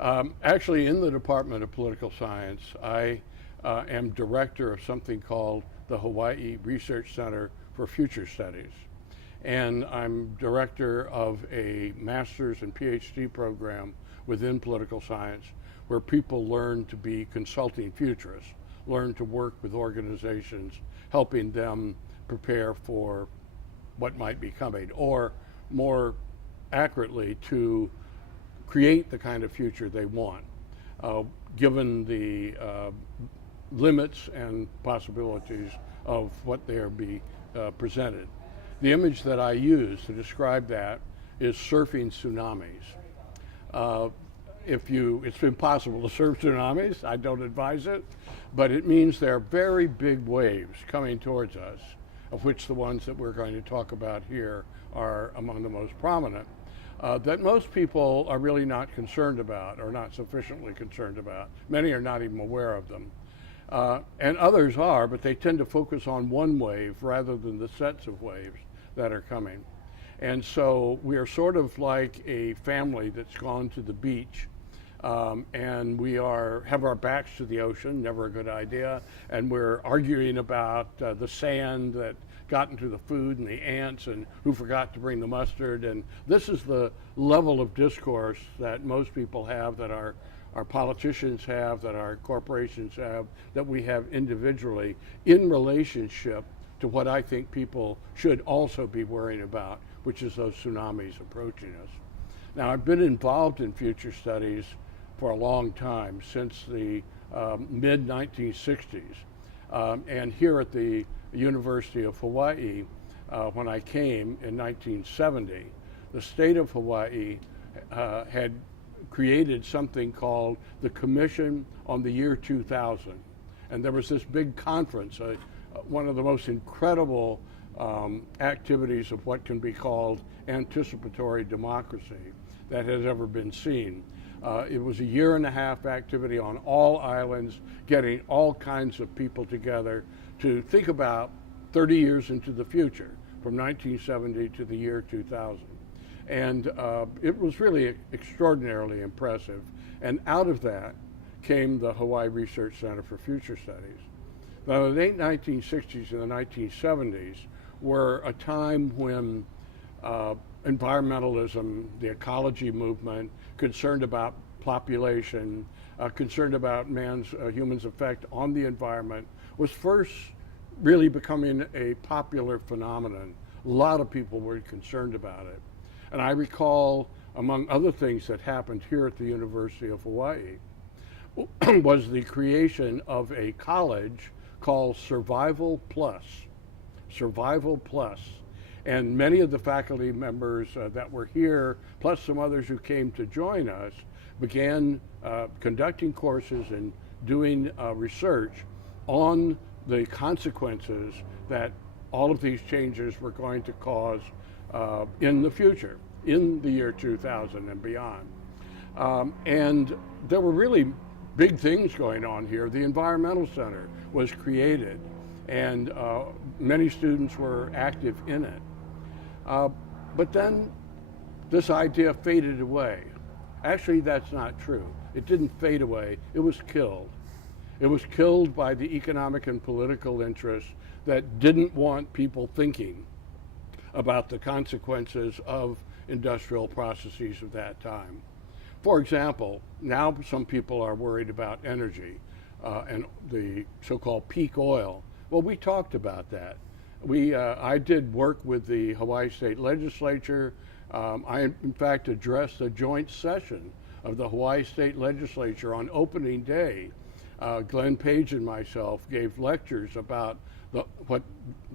Actually, in the Department of Political Science, I am director of something called the Hawaii Research Center for Future Studies. And I'm director of a master's and PhD program within political science where people learn to be consulting futurists, learn to work with organizations, helping them prepare for what might be coming, or more accurately, to create the kind of future they want, given the limits and possibilities of what they are being presented. The image that I use to describe that is surfing tsunamis. It's impossible to surf tsunamis, I don't advise it, but it means there are very big waves coming towards us, of which the ones that we're going to talk about here are among the most prominent, that most people are really not concerned about, or not sufficiently concerned about. Many are not even aware of them. And others are, but they tend to focus on one wave rather than the sets of waves that are coming. And so we are sort of like a family that's gone to the beach, and we have our backs to the ocean, never a good idea, and we're arguing about the sand that got into the food and the ants and who forgot to bring the mustard. And this is the level of discourse that most people have, that our politicians have, that our corporations have, that we have individually, in relationship to what I think people should also be worrying about, which is those tsunamis approaching us. Now, I've been involved in future studies for a long time, since the mid-1960s. And here at the University of Hawaii, when I came in 1970, the state of Hawaii had created something called the Commission on the Year 2000. And there was this big conference, one of the most incredible activities of what can be called anticipatory democracy that has ever been seen. It was a year-and-a-half activity on all islands, getting all kinds of people together to think about 30 years into the future, from 1970 to the year 2000. And it was really extraordinarily impressive. And out of that came the Hawaii Research Center for Future Studies. Now, the late 1960s and the 1970s were a time when environmentalism, the ecology movement, concerned about population, concerned about human's effect on the environment, was first really becoming a popular phenomenon. A lot of people were concerned about it. And I recall, among other things that happened here at the University of Hawaii, was the creation of a college called Survival Plus. Survival Plus. And many of the faculty members that were here, plus some others who came to join us, began conducting courses and doing research on the consequences that all of these changes were going to cause in the future, in the year 2000 and beyond. And there were really big things going on here. The Environmental Center was created, and many students were active in it. But then this idea faded away. Actually, that's not true. It didn't fade away, it was killed. It was killed by the economic and political interests that didn't want people thinking about the consequences of industrial processes of that time. For example, now some people are worried about energy and the so-called peak oil. Well, we talked about that. I did work with the Hawaii State Legislature. I, in fact, addressed a joint session of the Hawaii State Legislature on opening day. Glenn Page and myself gave lectures about what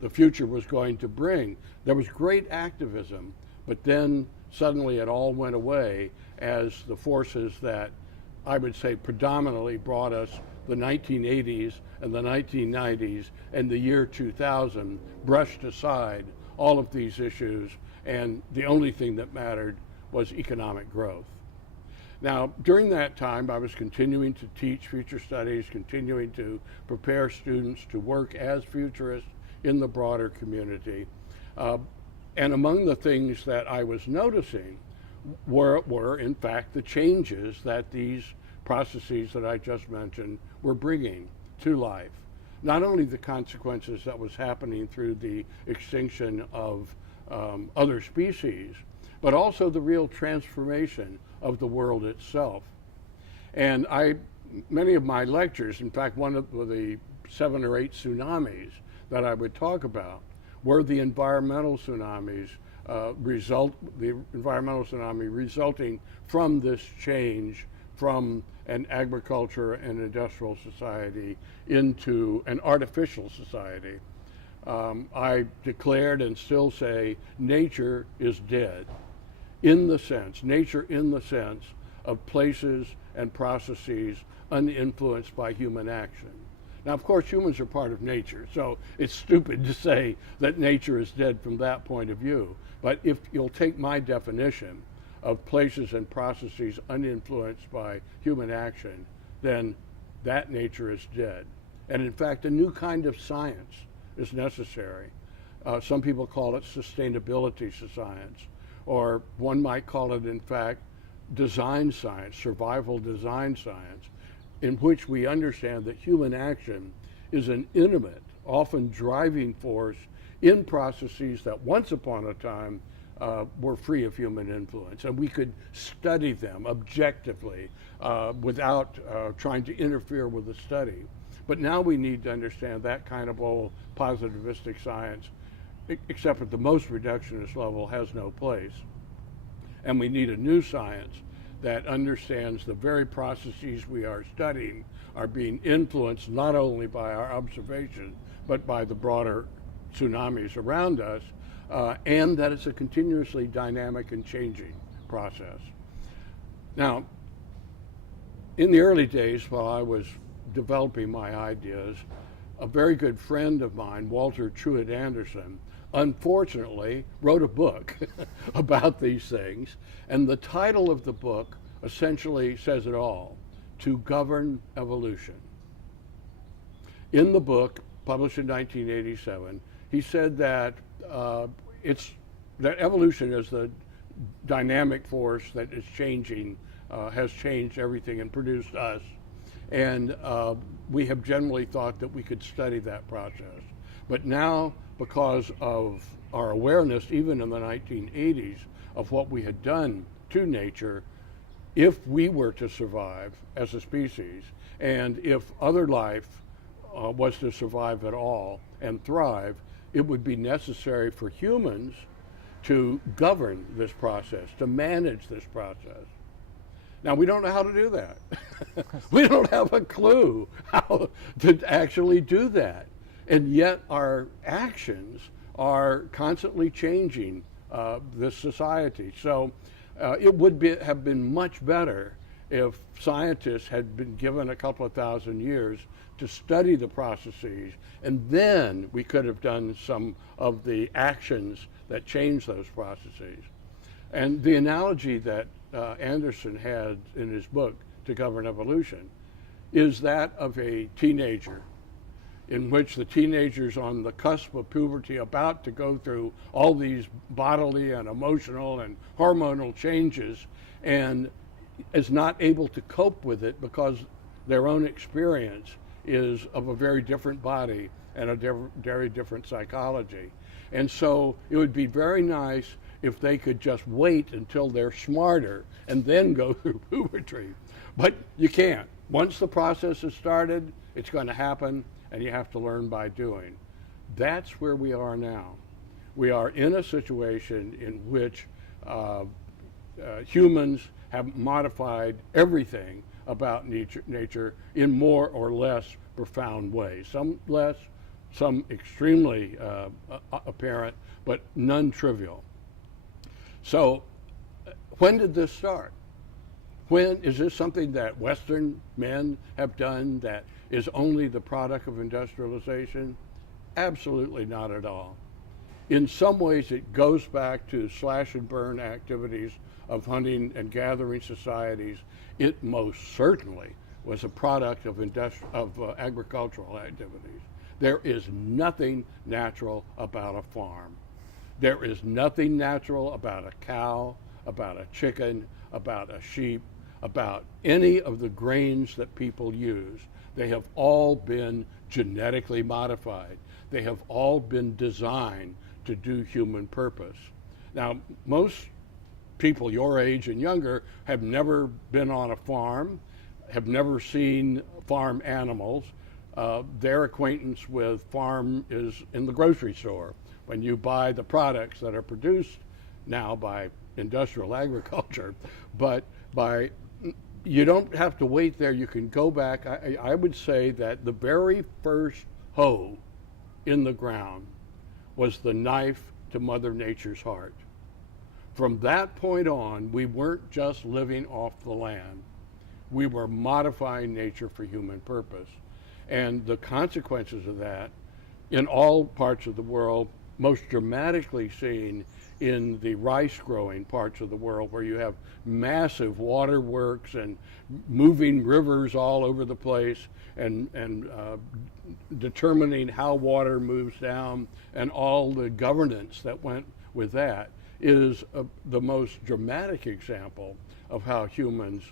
the future was going to bring. There was great activism, but then suddenly it all went away as the forces that I would say predominantly brought us the 1980s and the 1990s and the year 2000 brushed aside all of these issues, and the only thing that mattered was economic growth. Now, during that time, I was continuing to teach future studies, continuing to prepare students to work as futurists in the broader community. And among the things that I was noticing were in fact the changes that these processes that I just mentioned were bringing to life. Not only the consequences that was happening through the extinction of other species, but also the real transformation of the world itself. And many of my lectures, in fact, one of the 7 or 8 tsunamis that I would talk about were the environmental tsunamis, the environmental tsunami resulting from this change from an agriculture and industrial society into an artificial society. I declared and still say nature is dead nature in the sense of places and processes uninfluenced by human action. Now, of course, humans are part of nature, so it's stupid to say that nature is dead from that point of view. But if you'll take my definition of places and processes uninfluenced by human action, then that nature is dead. And in fact, a new kind of science is necessary. Some people call it sustainability science, or one might call it, in fact, design science, survival design science, in which we understand that human action is an intimate, often driving force in processes that once upon a time were free of human influence. And we could study them objectively without trying to interfere with the study. But now we need to understand that kind of old positivistic science, except at the most reductionist level, has no place. And we need a new science that understands the very processes we are studying are being influenced not only by our observation, but by the broader tsunamis around us, and that it's a continuously dynamic and changing process. Now, in the early days, while I was developing my ideas, a very good friend of mine, Walter Truett Anderson, unfortunately wrote a book about these things, and the title of the book essentially says it all: To Govern Evolution. In the book, published in 1987, he said that that evolution is the dynamic force that is changing, has changed everything and produced us. And we have generally thought that we could study that process. But now, because of our awareness, even in the 1980s, of what we had done to nature, if we were to survive as a species, and if other life was to survive at all and thrive, it would be necessary for humans to govern this process, to manage this process. Now, we don't know how to do that. We don't have a clue how to actually do that. And yet our actions are constantly changing this society. So it would have been much better if scientists had been given a couple of thousand years to study the processes, and then we could have done some of the actions that change those processes. And the analogy that Anderson had in his book, To Govern Evolution, is that of a teenager, in which the teenager's on the cusp of puberty, about to go through all these bodily and emotional and hormonal changes, and is not able to cope with it because their own experience is of a very different body and a very different psychology. And so it would be very nice if they could just wait until they're smarter and then go through puberty. But you can't. Once the process is started, it's going to happen, and you have to learn by doing. That's where we are now. We are in a situation in which humans have modified everything about nature in more or less profound ways. Some less, some extremely apparent, but none trivial. So when did this start? When is this something that Western men have done that is only the product of industrialization? Absolutely not at all. In some ways, it goes back to slash and burn activities of hunting and gathering societies. It most certainly was a product of agricultural activities. There is nothing natural about a farm. There is nothing natural about a cow, about a chicken, about a sheep, about any of the grains that people use. They have all been genetically modified. They have all been designed to do human purpose. Now, most people your age and younger have never been on a farm, have never seen farm animals. Their acquaintance with farm is in the grocery store, when you buy the products that are produced now by industrial agriculture. But you don't have to wait there. You can go back. I would say that the very first hoe in the ground was the knife to Mother Nature's heart. From that point on, we weren't just living off the land. We were modifying nature for human purpose. And the consequences of that in all parts of the world, most dramatically seen in the rice growing parts of the world, where you have massive waterworks and moving rivers all over the place, and determining how water moves down, and all the governance that went with that, is the most dramatic example of how humans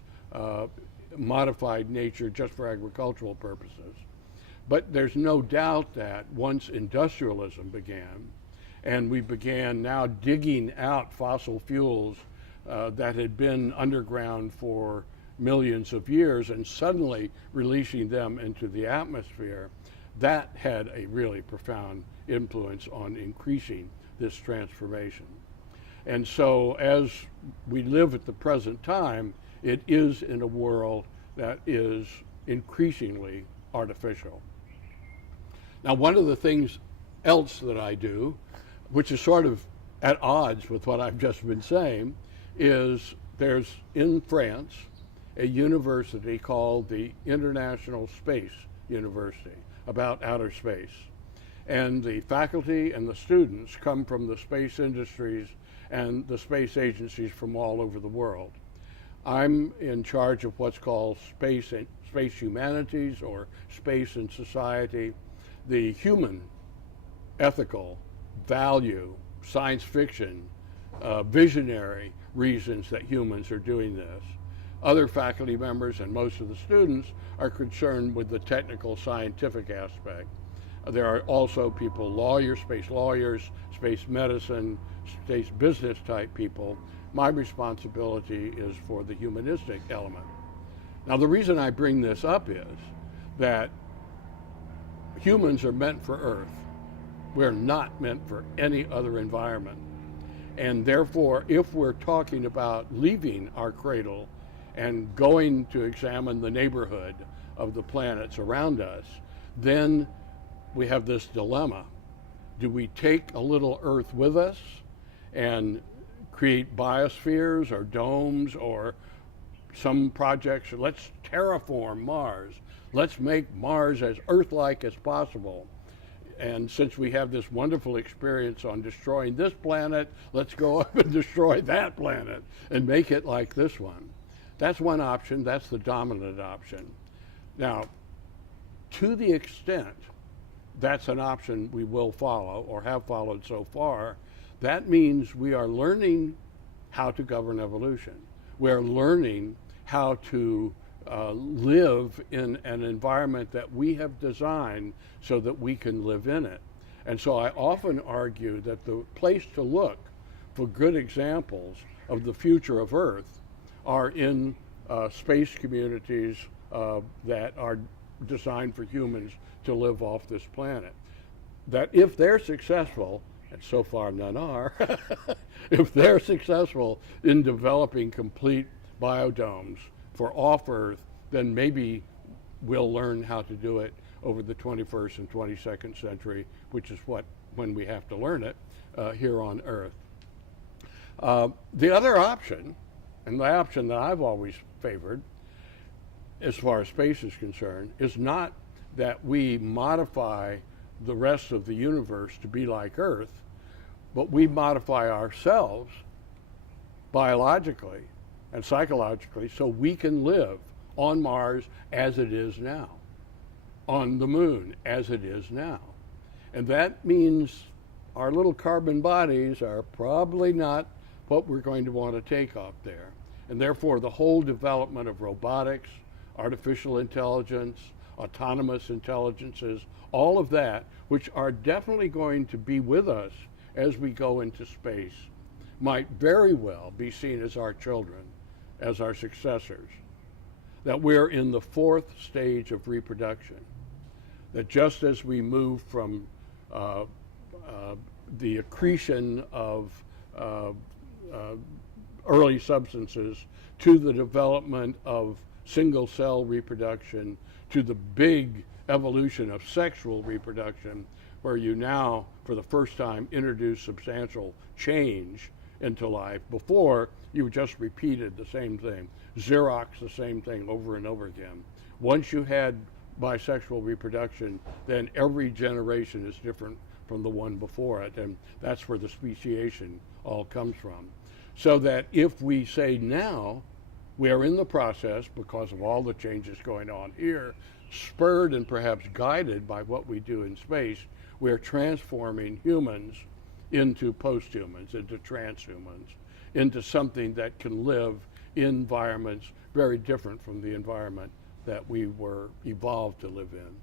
modified nature just for agricultural purposes. But there's no doubt that once industrialism began, and we began now digging out fossil fuels that had been underground for millions of years and suddenly releasing them into the atmosphere, that had a really profound influence on increasing this transformation. And so as we live at the present time, it is in a world that is increasingly artificial. Now, one of the things else that I do, which is sort of at odds with what I've just been saying, is there's in France a university called the International Space University, about outer space. And the faculty and the students come from the space industries and the space agencies from all over the world. I'm in charge of what's called space humanities, or space and society, the human ethical value, science fiction, visionary reasons that humans are doing this. Other faculty members and most of the students are concerned with the technical scientific aspect. There are also people, lawyers, space medicine, space business type people. My responsibility is for the humanistic element. Now, the reason I bring this up is that humans are meant for Earth. We're not meant for any other environment. And therefore, if we're talking about leaving our cradle and going to examine the neighborhood of the planets around us, then we have this dilemma. Do we take a little Earth with us and create biospheres or domes or some projects? Let's terraform Mars. Let's make Mars as Earth-like as possible. And since we have this wonderful experience on destroying this planet, let's go up and destroy that planet and make it like this one. That's one option. That's the dominant option. Now, to the extent that's an option we will follow or have followed so far, that means we are learning how to govern evolution. We're learning how to live in an environment that we have designed so that we can live in it. And so I often argue that the place to look for good examples of the future of Earth are in space communities that are designed for humans to live off this planet. That if they're successful, and so far none are, if they're successful in developing complete biodomes for off-Earth, then maybe we'll learn how to do it over the 21st and 22nd century, which is when we have to learn it here on Earth. The other option, and the option that I've always favored as far as space is concerned, is not that we modify the rest of the universe to be like Earth, but we modify ourselves biologically and psychologically so we can live on Mars as it is now, on the moon as it is now. And that means our little carbon bodies are probably not what we're going to want to take up there. And therefore, the whole development of robotics, artificial intelligence, autonomous intelligences, all of that, which are definitely going to be with us as we go into space, might very well be seen as our children, as our successors. That we're in the fourth stage of reproduction. That just as we move from the accretion of early substances to the development of single cell reproduction to the big evolution of sexual reproduction, where you now, for the first time, introduce substantial change into life. Before, you just repeated the same thing, Xerox the same thing over and over again. Once you had bisexual reproduction, then every generation is different from the one before it, and that's where the speciation all comes from. So that if we say now, we are in the process, because of all the changes going on here, spurred and perhaps guided by what we do in space, we are transforming humans into posthumans, into transhumans, into something that can live in environments very different from the environment that we were evolved to live in.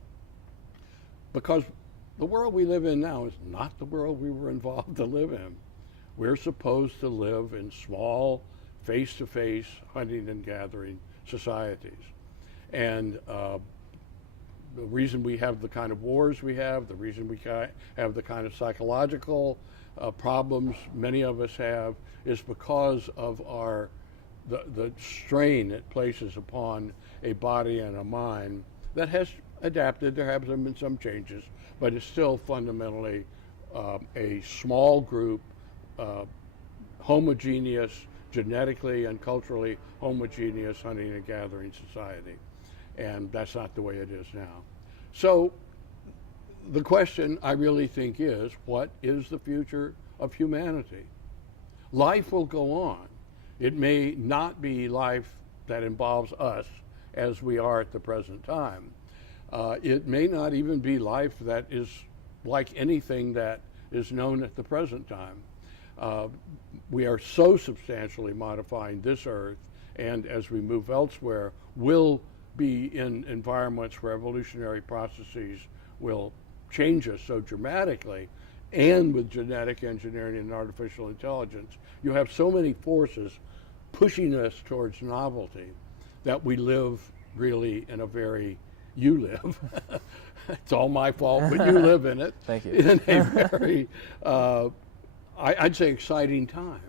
Because the world we live in now is not the world we were evolved to live in. We're supposed to live in small, face-to-face hunting and gathering societies. And the reason we have the kind of wars we have, the reason we have the kind of psychological problems many of us have, is because of the strain it places upon a body and a mind that has adapted. There have been some changes, but it's still fundamentally a small group, homogeneous, genetically and culturally homogeneous hunting and gathering society. And that's not the way it is now. So the question, I really think, is, what is the future of humanity? Life will go on. It may not be life that involves us as we are at the present time. It may not even be life that is like anything that is known at the present time. We are so substantially modifying this Earth, and as we move elsewhere, will be in environments where evolutionary processes will change us so dramatically, and with genetic engineering and artificial intelligence, you have so many forces pushing us towards novelty that we live really in a very, you live, it's all my fault, but you live in it. Thank you. In a very, I'd say, exciting time.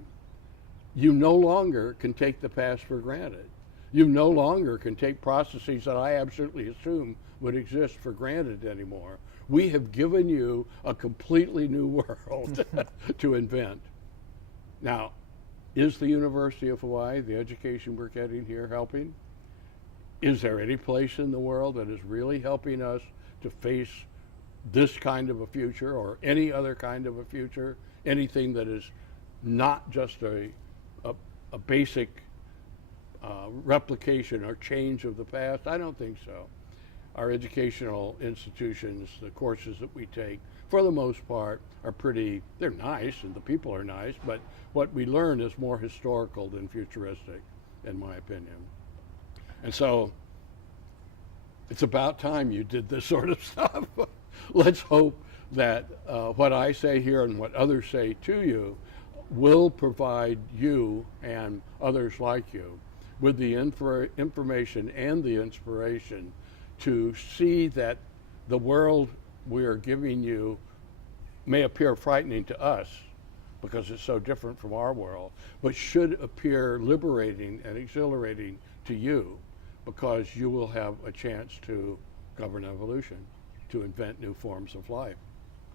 You no longer can take the past for granted. You no longer can take processes that I absolutely assume would exist for granted anymore. We have given you a completely new world to invent. Now, is the University of Hawaii, the education we're getting here, helping? Is there any place in the world that is really helping us to face this kind of a future, or any other kind of a future, anything that is not just a basic replication or change of the past? I don't think so. Our educational institutions, the courses that we take, for the most part, are pretty, they're nice and the people are nice, but what we learn is more historical than futuristic, in my opinion. And so it's about time you did this sort of stuff. Let's hope that what I say here and what others say to you will provide you and others like you with the information and the inspiration to see that the world we are giving you may appear frightening to us because it's so different from our world, but should appear liberating and exhilarating to you, because you will have a chance to govern evolution, to invent new forms of life.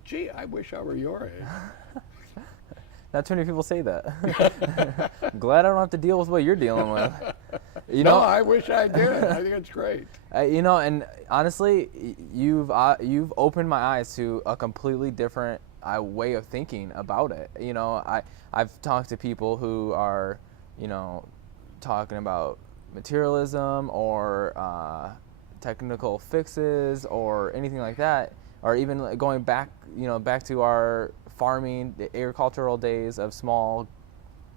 Gee, I wish I were your age. Not too many people say that. I'm glad I don't have to deal with what you're dealing with. You No, know, I wish I did. I think it's great. you know, and honestly, you've opened my eyes to a completely different way of thinking about it. You know, I've talked to people who are, you know, talking about materialism or technical fixes or anything like that, or even going back, you know, back to our farming, the agricultural days of small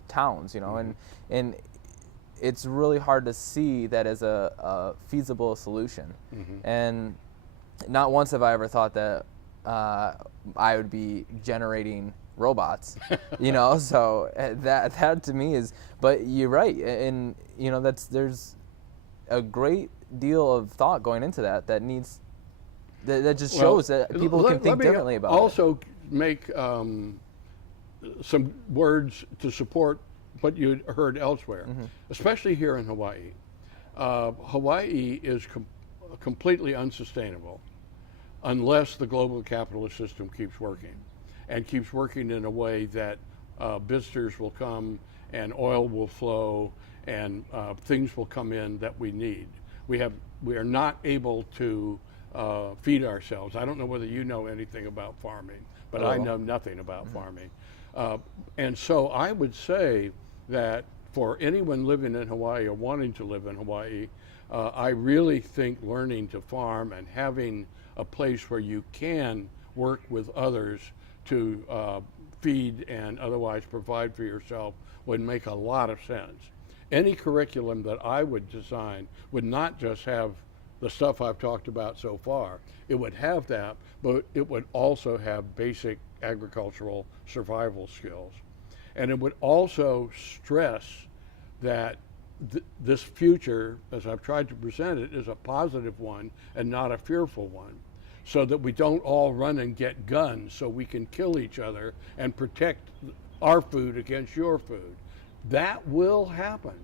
towns, and it's really hard to see that as a feasible solution. And not once have I ever thought that I would be generating robots, so that to me is, but you're right, and there's a great deal of thought going into that that just shows that people can think differently about it. Also make some words to support what you heard elsewhere, especially here in Hawaii. Hawaii is completely unsustainable unless the global capitalist system keeps working, and keeps working in a way that visitors will come and oil will flow and things will come in that we need. We are not able to feed ourselves. I don't know whether you know anything about farming, but I know nothing about farming. And so I would say that for anyone living in Hawaii or wanting to live in Hawaii, I really think learning to farm and having a place where you can work with others to feed and otherwise provide for yourself would make a lot of sense. Any curriculum that I would design would not just have the stuff I've talked about so far. It would have that, but it would also have basic agricultural survival skills. And it would also stress that this future, as I've tried to present it, is a positive one and not a fearful one, so that we don't all run and get guns so we can kill each other and protect our food against your food. That will happen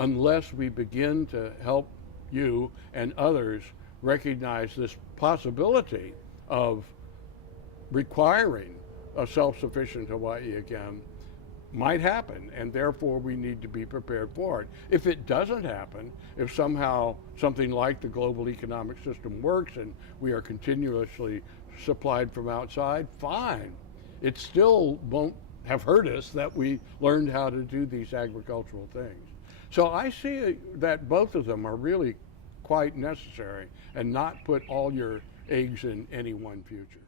unless we begin to help you and others recognize this possibility of requiring a self-sufficient Hawaii again might happen, and therefore we need to be prepared for it. If it doesn't happen, if somehow something like the global economic system works and we are continuously supplied from outside, fine. It still won't have hurt us that we learned how to do these agricultural things. So I see that both of them are really quite necessary, and not put all your eggs in any one future.